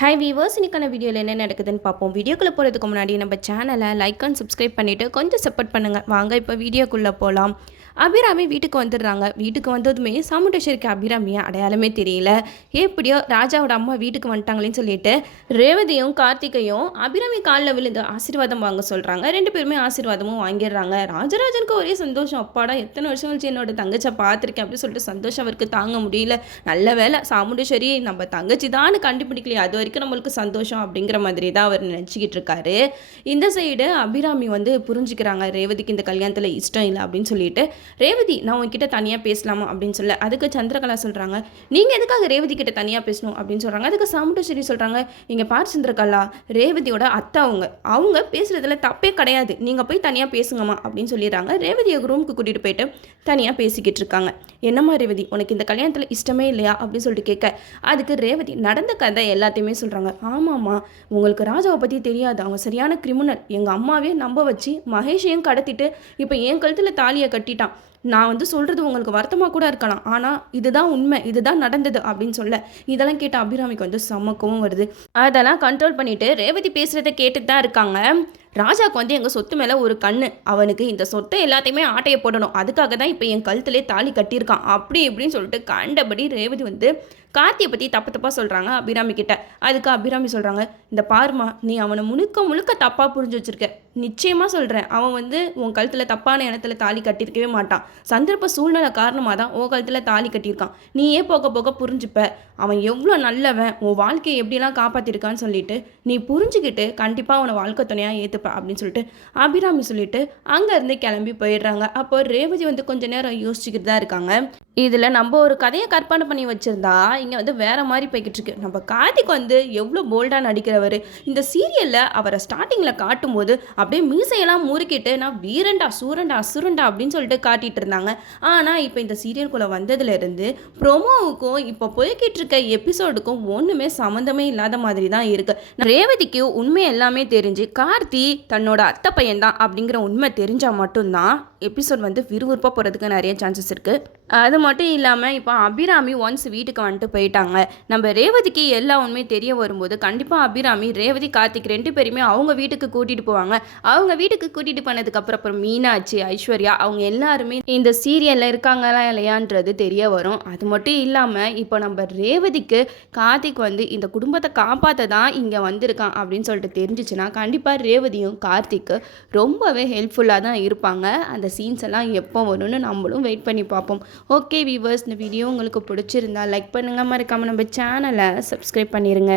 Hi viewers, இன்னைக்கான வீடியோவில் என்ன நடக்குதுன்னு பார்ப்போம். வீடியோக்குள்ளே போகிறதுக்கு முன்னாடி நம்ம சேனலை லைக் அண்ட் சப்ஸ்கிரைப் பண்ணிவிட்டு கொஞ்சம் சப்போர்ட் பண்ணுங்கள். வாங்க இப்போ வீடியோக்குள்ளே போகலாம். அபிராமி வீட்டுக்கு வந்துடுறாங்க. வீட்டுக்கு வந்ததுமே சாமுண்டேஸ்வரிக்கு அபிராமியை அடையாளமே தெரியல. எப்படியோ ராஜாவோட அம்மா வீட்டுக்கு வந்துட்டாங்களேன்னு சொல்லிட்டு ரேவதியும் கார்த்திகையும் அபிராமி காலில் விழுந்து ஆசீர்வாதம் வாங்க சொல்கிறாங்க. ரெண்டு பேருமே ஆசீர்வாதமும் வாங்கிடுறாங்க. ராஜராஜனுக்கு ஒரே சந்தோஷம். அப்பாடா எத்தனை வருஷம் கழிச்சு என்னோட தங்கச்சை பார்த்துருக்கேன் அப்படின்னு சொல்லிட்டு சந்தோஷம் அவருக்கு தாங்க முடியல. நல்ல வேலை சாமுண்டேஸ்வரி நம்ம தங்கச்சி தான் கண்டுபிடிக்கலையே, அது வரைக்கும் நம்மளுக்கு சந்தோஷம் அப்படிங்கிற மாதிரி தான் அவர் நினச்சிக்கிட்டு இருக்காரு. இந்த சைடு அபிராமி புரிஞ்சுக்கிறாங்க ரேவதிக்கு இந்த கல்யாணத்தில் இஷ்டம் இல்லை அப்படின்னு சொல்லிட்டு. ரேவதி, நான் உங்ககிட்ட தனியாக பேசலாமா அப்படின்னு சொல்ல அதுக்கு சந்திரகலா சொல்கிறாங்க, நீங்கள் எதுக்காக ரேவதி கிட்ட தனியாக பேசணும் அப்படின்னு சொல்கிறாங்க. அதுக்கு சாமுண்டேஸ்வரி சொல்கிறாங்க, இங்கே பார் சந்திரகலா, ரேவதியோட அத்தை அவங்க பேசுகிறதுல தப்பே கிடையாது, நீங்கள் போய் தனியாக பேசுங்கம்மா அப்படின்னு சொல்லிடுறாங்க. ரேவதியை ரூமுக்கு கூட்டிகிட்டு போயிட்டு தனியாக பேசிக்கிட்டு இருக்காங்க. என்னம்மா ரேவதி, உனக்கு இந்த கல்யாணத்தில் இஷ்டமே இல்லையா அப்படின்னு சொல்லிட்டு கேட்க அதுக்கு ரேவதி நடந்த கதை எல்லாத்தையுமே சொல்கிறாங்க. ஆமாம்மா, உங்களுக்கு ராஜாவை பற்றி தெரியாது, அவன் சரியான கிரிமினல். எங்கள் அம்மாவே நம்ப வச்சு மகேஷையும் கடத்திட்டு இப்போ என் கழுத்தில் தாலியை கட்டிட்டான். நான் சொல்கிறது உங்களுக்கு வருத்தமாக கூட இருக்கலாம், ஆனால் இதுதான் உண்மை, இதுதான் நடந்தது அப்படின்னு சொல்ல இதெல்லாம் கேட்ட அபிராமிக்கு சமக்கவும் வருது. அதெல்லாம் கண்ட்ரோல் பண்ணிவிட்டு ரேவதி பேசுகிறத கேட்டுட்டு தான் இருக்காங்க. ராஜாவுக்கு எங்கள் சொத்து மேலே ஒரு கண்ணு, அவனுக்கு இந்த சொத்தை எல்லாத்தையுமே ஆட்டையை போடணும், அதுக்காக தான் இப்போ என் கழுத்துலேயே தாலி கட்டியிருக்கான் அப்படி இப்படின்னு சொல்லிட்டு கண்டபடி ரேவதி கார்த்தியை பற்றி தப்பாக சொல்கிறாங்க அபிராமி கிட்ட. அதுக்கு அபிராமி சொல்கிறாங்க, இந்த பாருமா, நீ அவனை முழுக்க தப்பாக புரிஞ்சு வச்சுருக்க. நிச்சயமாக சொல்கிறேன், அவன் உன் கழுத்தில் தப்பான இடத்துல தாலி கட்டியிருக்கவே மாட்டான். சந்தர்ப்ப சூழ்நிலை காரணமாக தான் உன் கழுத்தில் தாலி கட்டியிருக்கான். நீயே போக போக புரிஞ்சுப்ப அவன் எவ்வளோ நல்லவன், உன் வாழ்க்கையை எப்படிலாம் காப்பாற்றிருக்கான்னு சொல்லிட்டு நீ புரிஞ்சுக்கிட்டு கண்டிப்பாக அவனை வாழ்க்கை துணையாக ஏற்றுப்ப அப்படின்னு சொல்லிட்டு அபிராமி சொல்லிட்டு அங்கேருந்து கிளம்பி போயிடுறாங்க. அப்போ ரேவதி கொஞ்சம் நேரம் யோசிச்சுக்கிட்டு தான் இருக்காங்க. இதில் நம்ம ஒரு கதையை கற்பனை பண்ணி வச்சுருந்தா இங்கே வேறு மாதிரி போய்கிட்டு இருக்கு. நம்ம கார்த்திக் எவ்வளோ போல்டாக நடிக்கிறவர். இந்த சீரியலில் அவரை ஸ்டார்டிங்கில் காட்டும்போது அப்படியே மீசையெல்லாம் முறுக்கிட்டு நான் வீரண்டா சூரண்டா அசுரண்டா அப்படின்னு சொல்லிட்டு காட்டிகிட்டு இருந்தாங்க. ஆனால் இப்போ இந்த சீரியலுக்குள்ளே வந்ததுலேருந்து ப்ரொமோவுக்கும் இப்போ போய்கிட்டு இருக்க எபிசோடுக்கும் ஒன்றுமே சம்மந்தமே இல்லாத மாதிரி தான் இருக்குது. ரேவதிக்கு உண்மை எல்லாமே தெரிஞ்சு கார்த்தி தன்னோட அத்தை பையன்தான் அப்படிங்கிற உண்மை தெரிஞ்சால் மட்டும்தான் எபிசோட் விறுவிறுப்பாக போகிறதுக்கு நிறைய சான்சஸ் இருக்குது. அது மட்டும் இல்லாமல் இப்போ அபிராமி ஒன்ஸ் வீட்டுக்கு போயிட்டாங்க. நம்ம ரேவதிக்கு எல்லா உண்மையும் தெரிய வரும்போது கண்டிப்பாக அபிராமி ரேவதி கார்த்திக் ரெண்டு பேருமே அவங்க வீட்டுக்கு கூட்டிகிட்டு போவாங்க. அவங்க வீட்டுக்கு கூட்டிகிட்டு போனதுக்கப்புறம் மீனாட்சி, ஐஸ்வர்யா அவங்க எல்லாருமே இந்த சீரியலில் இருக்காங்களா இல்லையான்றது தெரிய வரும். அது மட்டும் இல்லாமல் இப்போ நம்ம ரேவதிக்கு கார்த்திக் இந்த குடும்பத்தை காப்பாற்ற தான் இங்கே வந்திருக்கான் அப்படின்னு சொல்லிட்டு தெரிஞ்சிச்சுன்னா கண்டிப்பாக ரேவதியும் கார்த்திக்கு ரொம்பவே ஹெல்ப்ஃபுல்லாக தான் இருப்பாங்க. அந்த சீன்ஸ் எல்லாம் எப்போ வரும்னு நம்மளும் வெயிட் பண்ணி பார்ப்போம். ஓகே வீவர்ஸ், இந்த வீடியோ உங்களுக்கு பிடிச்சிருந்தா லைக் பண்ணுங்கள், மறக்காமல் நம்ம சேனலை சப்ஸ்கிரைப் பண்ணிடுங்க.